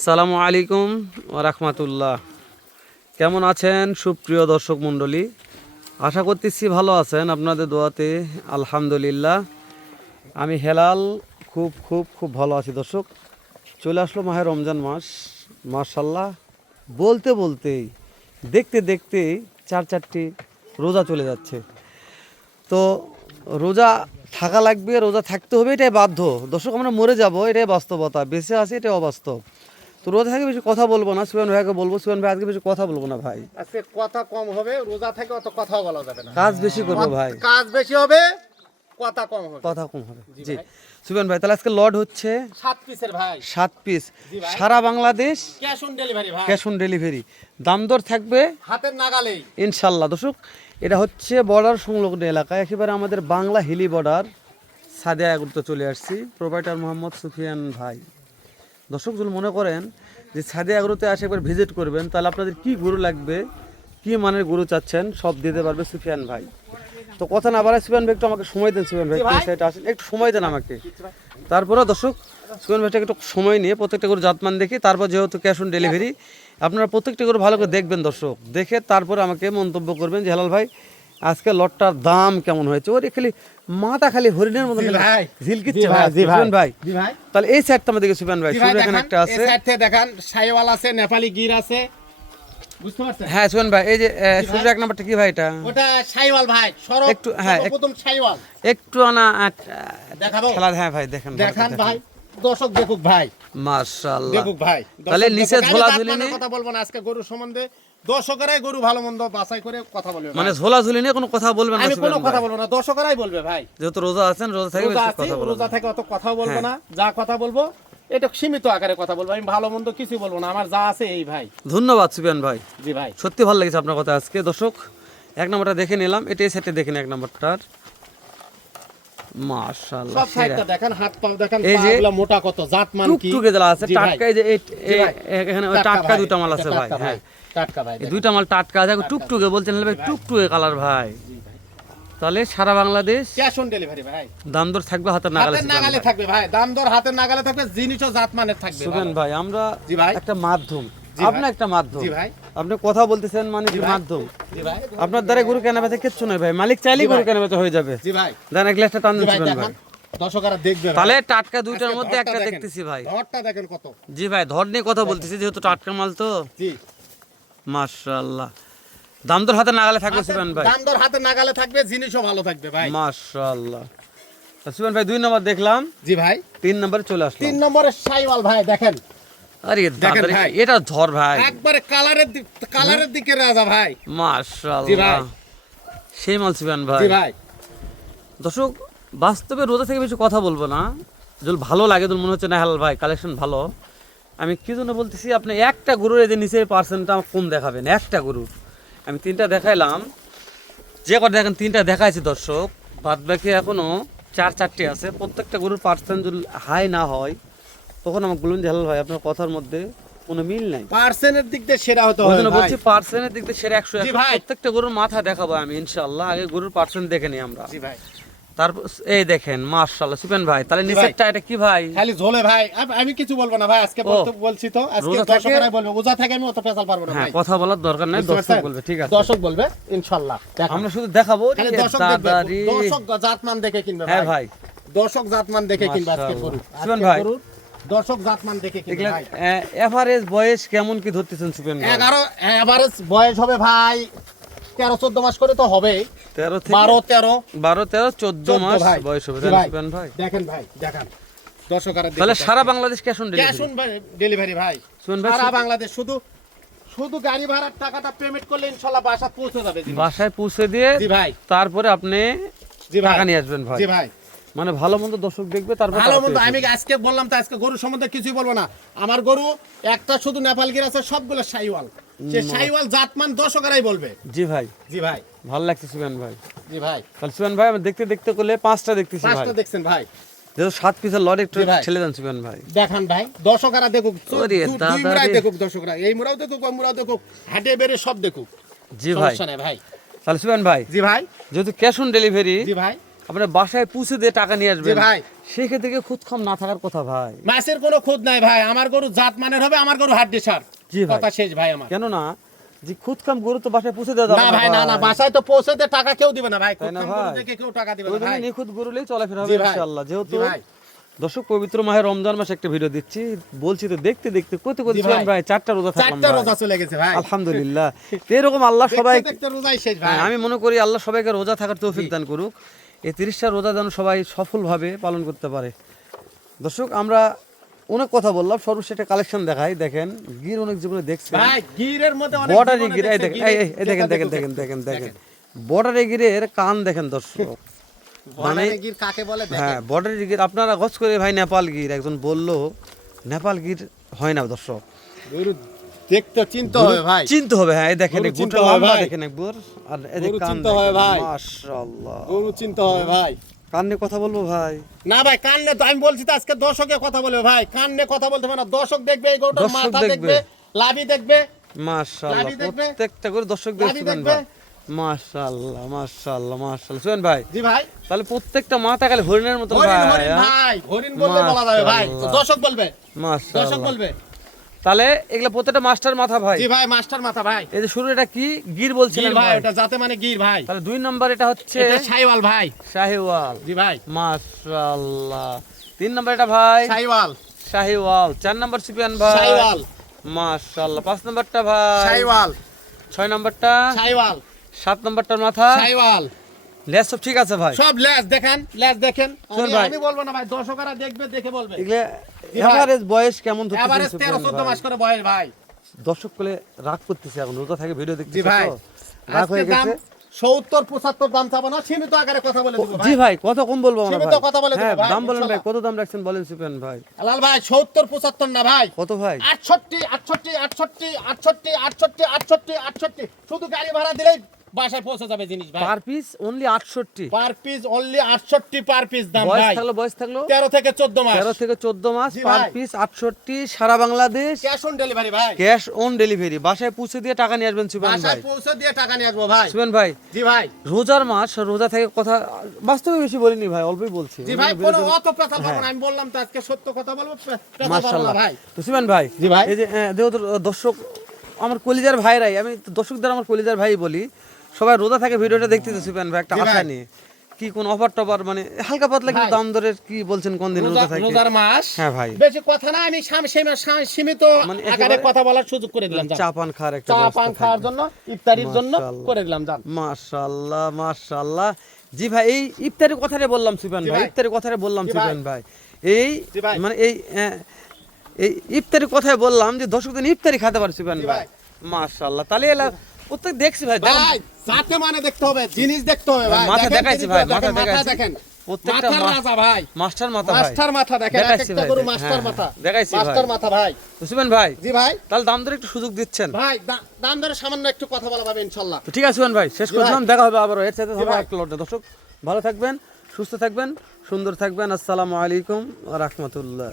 আসসালামু আলাইকুম ওয়া রাহমাতুল্লাহ। কেমন আছেন সুপ্রিয় দর্শক মণ্ডলী? আশা করতেছি ভালো আছেন, আপনাদের দোয়াতে আলহামদুলিল্লাহ আমি হেলাল খুব খুব খুব ভালো আছি। দর্শক, চলে আসলো মাহে রমজান মাস, মাশাল্লাহ বলতে বলতেই দেখতে দেখতে চারটি রোজা চলে যাচ্ছে। তো রোজা থাকা লাগবে, রোজা থাকতে হবে, এটাই বাধ্য। দর্শক, আমরা মরে যাব, এটাই বাস্তবতা। বেঁচে আছি, এটাই অবাস্তব। তো রোজা থেকে বেশি কথা বলবো না, সুয়ান ভাইকে বলবো। সুয়ান ভাই, আজকে বেশি কথা বলবো না ভাই, আজকে কথা কম হবে। রোজা থেকে অত কথাও বলা যাবে না, কাজ বেশি করবো ভাই। কাজ বেশি হবে, কথা কম হবে। কথা কম হবে জি। সুয়ান ভাই, তাহলে আজকে লট হচ্ছে 7 পিসের ভাই, 7 পিস, জি ভাই। সারা বাংলাদেশ ক্যাশ অন ডেলিভারি ভাই, ক্যাশ অন ডেলিভারি। দাম দর থাকবে হাতের নাগালেই ইনশাল্লাহ। দর্শক, এটা হচ্ছে বর্ডার সংলগ্ন এলাকা, একেবারে আমাদের বাংলা হিলি বর্ডার। সাদিয়া এগুলোতে চলে আসছি, প্রোভাইডার মোহাম্মদ সুফিয়ান ভাই। দর্শক, যদি মনে করেন যে সাদিয়া এগুলোতে আসে একবার ভিজিট করবেন, তাহলে আপনাদের কি গরু লাগবে, কি মানের গরু চাচ্ছেন, সব দিতে পারবে সুফিয়ান ভাই। তো কথা না বাড়ায়, সুফিয়ান ভাই একটু আমাকে সময় দেন। সুফিয়ান ভাই সাইডে আসেন, একটু সময় দেন আমাকে। তারপরে দর্শক, সুফিয়ান ভাইটাকে একটু সময় নিয়ে প্রত্যেকটা গরু জাতমান দেখি, তারপর যেহেতু ক্যাশ অন ডেলিভারি, আপনারা প্রত্যেকটা গরু ভালো করে দেখবেন দর্শক, দেখে তারপরে আমাকে মন্তব্য করবেন যে হেলাল ভাই আজকে লটটার দাম কেমন হয়েছে। ওরে খালি মাথা খালি হরিণের মতো ঝিলকিচ্ছে ভাই সুফিয়ান ভাই। জি ভাই, তাহলে এই সাইডটা আমাদের সুফিয়ান ভাই, শুরু এখানে একটা আছে, এই সাইড থেকে দেখেন শাইওয়াল আছে, নেপালি গির আছে, বুঝতে পারছেন? হ্যাঁ সুফিয়ান ভাই, এই যে শুরু এক নাম্বারটা কি ভাই এটা? ওটা শাইওয়াল ভাই, একটু হ্যাঁ প্রথম শাইওয়াল একটু আনা দেখাবো, খেলা। হ্যাঁ ভাই দেখেন দেখান ভাই, দর্শক দেখুক ভাই, মাশাআল্লাহ দেখুক ভাই। তাহলে নিচে ঝোলা ঝুলি নিয়ে কথা বলবো না আজকে গরু সম্বন্ধে, দর্শকরাই গরু ভালো মন্দ বাছাই করে কথা বলবে। মানে ঝোলা ঝুলি নিয়ে কোনো কথা বলবেন না? আমি কোনো কথা বলবো না, দর্শকরাই বলবে ভাই। যেহেতু রোজা আছেন, রোজা থেকে বেশি কথা বলবেন। রোজা থেকে অত কথা বলবো না, যা কথা বলবো এটা সীমিত আকারে কথা বলবো। আমি ভালো মন্দ কিছু বলবো না, আমার যা আছে এই ভাই। ধন্যবাদ সুফিয়ান ভাই, জি ভাই, সত্যি ভালো লেগেছে আপনার কথা আজকে। দর্শক, এক নম্বরটা দেখে নিলাম, এটা এই সাইডে দেখেন এক নম্বরটার। মাশাআল্লাহ, সব সাইডটা দেখেন, হাত পা দেখেন, এই যে পাগুলা মোটা কত, জাতমান কি টুকটুকে দেলা আছে, জি ভাই। টাটকা। এই যে এখানে ওই টাটকা দুটো মাল আছে ভাই। হ্যাঁ টাটকা ভাই, এই দুইটা মাল টাটকা আছে, টুকটুকে বলছেন ভাই, টুকটুকে কালার ভাই। তাহলে সারা বাংলাদেশ ক্যাশ অন ডেলিভারি ভাই, দাম দর থাকবে হাতের নাগালে। হাতের নাগালে থাকবে ভাই, দাম দর হাতের নাগালে থাকবে, জিনিসও জাতমানের থাকবে। সুফিয়ান ভাই, আমরা জি ভাই, একটা মাধ্যম, জি আপনি ভাই। একটা মাধ্যম। জি ভাই, আপনি কথা বলতেছেন মানে কি মাধ্যম। জি ভাই, আপনার দ্বারা গরু কেনা বেচা কিচ্ছু নয় ভাই, মালিক চাইলেই গরু কেনা বেচা হয়ে যাবে। জি ভাই, দেন এক গ্লাসটা টান জি ভাই, দিচ্ছেন ভাই। দেখেন দর্শকরা দেখবে ভাই। তাহলে টাটকা দুইটার আজকে মধ্যে ধরটা একটা দেখেন, দেখতেছি ভাই। ধরটা দেখেন কত। জি ভাই, ধর নিয়ে কথা বলতেছি, যেহেতু টাটকা মাল তো। জি, মাশাআল্লাহ, দাম দর হাতে নাগালে থাকবে সুফিয়ান ভাই। দাম দর হাতের নাগালে থাকবে, জিনিসও ভালো থাকবে ভাই। মাশাআল্লাহ। সুফিয়ান ভাই 2 নম্বর দেখলাম, জি ভাই, 3 নম্বরে চলে আসলাম। 3 নম্বরের শাইওয়াল ভাই দেখেন, আরে দেখেন দাদা, ভাই। এটা ধর ভাই, একবারে কালারের দিকে রাজা ভাই। জি মাশাআল্লাহ, ভাই, সেই মাল সুফিয়ান ভাই। জি ভাই, দর্শক, বাস্তবে রোজা থেকে বেশি কথা বলবো না, যদি ভালো লাগে, যদি মনে হচ্ছে না হেলাল ভাই কালেকশন ভালো। আমি কি জন্য বলতেছি, আপনি একটা গরুর এই যে নিচের পার্সেন্টটা আমার কম দেখাবেন। একটা গরুর আমি 3টা দেখাইলাম, যে কথা দেখেন 3টা দেখাইছি দর্শক, বাদ বাকি এখনো 4টি আছে। প্রত্যেকটা গরুর পার্সেন্ট যদি হাই না হয়, তখন আমাকে বলুন যে হেলাল ভাই আপনার কথার মধ্যে কোনো মিল নাই। পার্সেন্টের দিক দিয়ে সেরা হতে ওই হবে জন্য ভাই। বলছি পার্সেন্টের দিক দিয়ে সেরা 100। জি ভাই। প্রত্যেকটা গরুর মাথা দেখাবো আমি ইনশাআল্লাহ, আগে গরুর পার্সেন্ট দেখে নিই আমরা। জি ভাই, তারপর এই দেখেন মাশাআল্লাহ সুফিয়ান ভাই, তাহলে নিচেরটা এটা কি ভাই? খালি ঝোলে ভাই। আমি কিছু বলবো না ভাই, আজকে বলছি তো, আজকে রোজা থেকে- দর্শকরাই বলবে। রোজা থেকে আমি অত পেশাল পারবো না হ্যাঁ, ভাই। কথা বলার দরকার নাই, বুঝতে দর্শক পারছেন? বলবে। ঠিক আছে, দর্শক বলবে ইনশাআল্লাহ। দেখেন, আমরা শুধু দেখাবো। খালি দর্শক দেখবে, দাদারি, দর্শক জাতমান দেখে কিনবে হ্যাঁ ভাই। ভাই, দর্শক জাতমান দেখে কিনবে আজকে মাশাআল্লাহ। গরু। শুনুন আজকে ভাই, গরু দর্শক জাতমান দেখে কিনবে এগুলা ভাই। এভারেজ বয়স কেমন কি ধরতেছেন সুফিয়ান ভাই? 11 এভারেজ বয়স হবে ভাই 13-14 মাস করে তো হবে। 13 থেকে 12-13 14 মাস ভাই। বয়স হবে, জি তাই না ভাই। সুফিয়ান ভাই? দেখেন ভাই, দেখেন দর্শকরা তাহলে সারা Bangladesh cash on cash delivery. On delivery ভাই, শুনুন ভাই, সারা বাংলাদেশ। শুধু গাড়ি ভাড়ার টাকাটা পেমেন্ট করলে ইনশাআল্লাহ বাসা পৌঁছে যাবে। জি বাসায় পৌঁছে দিয়ে জি ভাই, তারপরে আপনি জি ভাই, টাকা নিয়ে আসবেন ভাই। জি ভাই। মানে ভালো মন্দ দর্শক দেখবে, তারপর ভালো টাকা মন্দ পেয়ে আমি যাবে। আজকে বললাম তো, আজকে গরু সম্বন্ধে কিছুই বলবো না। আমার গরু একটা শুধু নেপাল গির আছে, সবগুলো শাইওয়াল। সে শাইওয়াল জাতমান দর্শকরাই বলবে। জি ভাই, জি ভাই, ভালো লাগছে সুফিয়ান ভাই। জি ভাই। তাহলে সুফিয়ান ভাই, আমি দেখতে দেখতে করলে 5টা দেখতেছি ভাই। 5টা দেখছেন ভাই, যেহেতু 7 পিসের লট একটু জি ভাই। ঠেলে দেন সুফিয়ান ভাই। দেখান ভাই, দর্শকরা দেখুক, ওরে দুই দাদা মুড়াই রে। দেখুক দর্শকরা, এই মুড়াও দেখুক, ওই মুড়াও দেখুক, হাটে বেড়ে সব দেখুক। জি ভাই, সমস্যা নেই ভাই। তাহলে সুফিয়ান ভাই, জি ভাই, যেহেতু ক্যাশ অন ডেলিভারি, জি ভাই, আপনার বাসায় পৌঁছে দিয়ে টাকা নিয়ে আসবেন ভাই। সেক্ষেত্রে কি খুদ খাম না থাকার কথা ভাই? মাছের কোনো খুদ নাই ভাই, আমার গরু জাত মানের হবে, আমার গরু হাড্ডি সার। জি ভাই। কথা শেষ ভাই আমার। কেন না যে খুদ খাম গরু তো বাসায় পৌঁছে দেওয়া যাবে না ভাই, না বাসায় তো পৌঁছে দিয়ে টাকা কেউ দিবে না ভাই, তাই না খুদ খাম গরু ভাই? দেখে কেউ টাকা দিবে না ওই জন্য ভাই। নিখুঁত গরুলেই চলাফেরা হবে জি ভাই। ইনশাআল্লাহ। যেহেতু জি ভাই। দর্শক পবিত্র মাহে রমজান মাসে একটা ভিডিও দিচ্ছি, বলছি তো দেখতে দেখতে কত জি ছিলেন ভাই। ভাই 4টা রোজা থাকলাম 4টা ভাই। রোজা চলে গেছে ভাই। আলহামদুলিল্লাহ। তো এরকম আল্লাহ সবাই দেখতে দেখতে রোজাই শেষ ভাই। আমি মনে করি আল্লাহ সবাইকে রোজা থাকার তৌফিক দান করুক, এই 30টা রোজা যেন সবাই সফলভাবে পালন করতে পারে। দর্শক আমরা অনেক কথা বললাম, সর্বশেষ একটা কালেকশন দেখাই। দেখেন গির অনেক জীবনে দেখছেন, ভাই গিরের মধ্যে অনেক বর্ডারি জীবনে গির, এই দেখছে, দেখেন গিরের এই দেখেন দেখেন দেখেন দেখেন দেখেন বর্ডারি গিরের কান দেখেন দর্শক। বর্ডারি গির কাকে বলে দেখেন। হ্যাঁ বর্ডারি গির আপনারা গছ করে ভাই নেপাল গির, একজন বললো নেপাল গির হয় না দর্শক, গরু দেখতে চিনতে হবে ভাই। চিনতে হবে। হ্যাঁ এই দেখেন গরু এই চিনতে গোটা হবে লম্বা ভাই। দেখেন একবার, আর এই যে গরু কান চিনতে হবে ভাই। দেখেন মাশাআল্লাহ। গরু চিনতে হবে ভাই। কানে কথা বলবো ভাই? না ভাই কান্নে তো আমি বলছি তো আজকে দর্শকে কথা বলবে ভাই, কান্নে কথা বলতে হবে না, দর্শক দেখবে এই গরুটার দর্শক মাথা দেখবে। দেখবে, লাভি দেখবে। মাশাআল্লাহ লাভি দেখবে, প্রত্যেকটা করে দর্শক লাভি দেখবেন দেখবে। ভাই। মাশাআল্লাহ মাশাআল্লাহ মাশাআল্লাহ। শুনেন ভাই, জি ভাই। তাহলে প্রত্যেকটা মাথা খালি হরিণের মতো হরিণ ভাই। হরিণ হ্যাঁ? ভাই, হরিণ বললে বলা যাবে ভাই, তো মাশাআল্লাহ। দর্শক বলবে, দর্শক মাশাআল্লাহ। বলবে। তাহলে এগুলা প্রত্যেকটা মাস্টার মাথা ভাই। জি ভাই মাস্টার মাথা ভাই। এই যে শুরু এটা কি গির বলছিলেন গির ভাই, ভাই? ওটা যাতে মানে গির ভাই। তাহলে 2 নাম্বার এটা হচ্ছে এটা শাইওয়াল ভাই। শাহিওয়াল। জি ভাই মাশাআল্লাহ। 3 নাম্বার এটা ভাই শাইওয়াল। শাহিওয়াল। 4 নাম্বার সুফিয়ান ভাই শাইওয়াল। মাশাআল্লাহ। 5 নাম্বারটা ভাই শাইওয়াল। 6 নাম্বারটা শাইওয়াল। 7 নাম্বারটার মাথা শাইওয়াল। লেজ সব ঠিক আছে ভাই? সব লেজ দেখেন, লেজ দেখেন। শোন ভাই। আমি বলবো না ভাই, দর্শকরা দেখবে, দেখে বলবে। এগুলা জি ভাই। এভারেজ বয়স কেমন ধরতেছেন এভারেজ সুফিয়ান 13-14 ভাই? মাস করে বয়স ভাই। দর্শক কোলে রাগ করতেছে, এখন রোজা থাকে ভিডিও জি দেখতেছে ভাই। তো রাগ হয়ে আজকে দাম গেছে। 70-75 দাম চাবো না, সীমিত আকারে কথা বলে দেবো জি ভাই। ভাই কত কম বলবো আমরা সীমিত ভাই? কথা বলে দেবো হ্যাঁ ভাই, দাম বলেন ভাই, ইনশাআল্লাহ। কত দাম রাখছেন বলেন সুফিয়ান ভাই? লাল ভাই 70-75 না ভাই, কত ভাই? 68 68 68 68 68 68 68 শুধু গাড়ি ভাড়া দিলেই বাসায় পৌঁছে যাবে জিনিস ভাই। Per piece only 68। Per piece only 68 per piece দাম বয়স ভাই। থাকলো 13 থেকে 14 মাস। 13 থেকে 14 মাস, জি পার ভাই। পিস 68, সারা বাংলাদেশ ক্যাশ অন ডেলিভারি ভাই। Cash on delivery. বাসায় পৌঁছে দিয়ে টাকা নিয়ে আসবেন সুফিয়ান ভাই। বাসায় পৌঁছে দিয়ে টাকা নিয়ে আসবো ভাই। সুফিয়ান ভাই জি ভাই। রোজার মাস, রোজা থেকে কথা বাস্তবে বেশি বলিনি ভাই, অল্পই বলছি। জি ভাই কোনো অত পেশাল পাবো না, আমি বললাম তো আজকে সত্য কথা বলবো, পেশাল পাবো না মাশাআল্লাহ ভাই। তো সুফিয়ান ভাই, জি ভাই। এই যে যেহেতু দর্শক আমার কলিজার ভাইরাই, আমি তো দর্শকদের আমার কলিজার ভাই বলি, সবাই রোজা থাকে ভিডিওটা দেখতেছে সুফিয়ান ভাই একটা জি আশা ভাই। নিয়ে, কি কোন অফার টফার মানে হালকা পাতলা কি ভাই। দাম দরের কি বলছেন কোন দিন রোজা থাকে? রোজার মাস। হ্যাঁ ভাই। বেশি কথা না, আমি সীমিত মানে আকারে একেবারে কথা বলার সুযোগ করে দিলাম। চা পান খাওয়ার একটা চা ব্যবস্থা পান খাওয়ার থাকবে। জন্য, ইফতারির জন্য মাশাআল্লাহ। করে দিলাম জান। মাশাআল্লাহ মাশাআল্লাহ। জি ভাই এই ইফতারের কথাটা বললাম সুফিয়ান জি ভাই, ভাই। ইফতারের কথাটা বললাম জি ভাই। সুফিয়ান ভাই, এই জি ভাই। মানে এই এই ইফতারের কথাই বললাম যে দর্শকদের ইফতারি খেতে পারে সুফিয়ান জি ভাই। ভাই। মাশাআল্লাহ। তাহলে এলা প্রত্যেক দেখছি ভাই, দাম ভাই যাতে মানে দেখতে হবে, জিনিস দেখতে হবে ভাই। মাথা দেখেন, দেখাইছি জিনিস ভাই, দেখেন, মাথা দেখাইছি। দেখেন। প্রত্যেকটা মাথার রাজা ভাই। মাস্টার মাথা ভাই, মাস্টার মাথা দেখেন, এক দেখাইছি একটা ভাই, গরু হ্যাঁ, মাস্টার হ্যাঁ, মাথা। দেখাইছি ভাই। মাস্টার মাথা ভাই। তো সুফিয়ান ভাই জি ভাই। তাহলে দাম দরে একটু সুযোগ দিচ্ছেন ভাই দাম ধরে সামান্য একটু কথা বলা যাবে ইনশাআল্লাহ। তো ঠিক আছে সুফিয়ান ভাই, শেষ জি করে ভাই। দিলাম, দেখা হবে আবারও এর সাথে জি হবে ভাই। একটা লটে। দর্শক ভালো থাকবেন, সুস্থ থাকবেন, সুন্দর থাকবেন। আসসালামু আলাইকুম ওয়া রাহমাতুল্লাহ।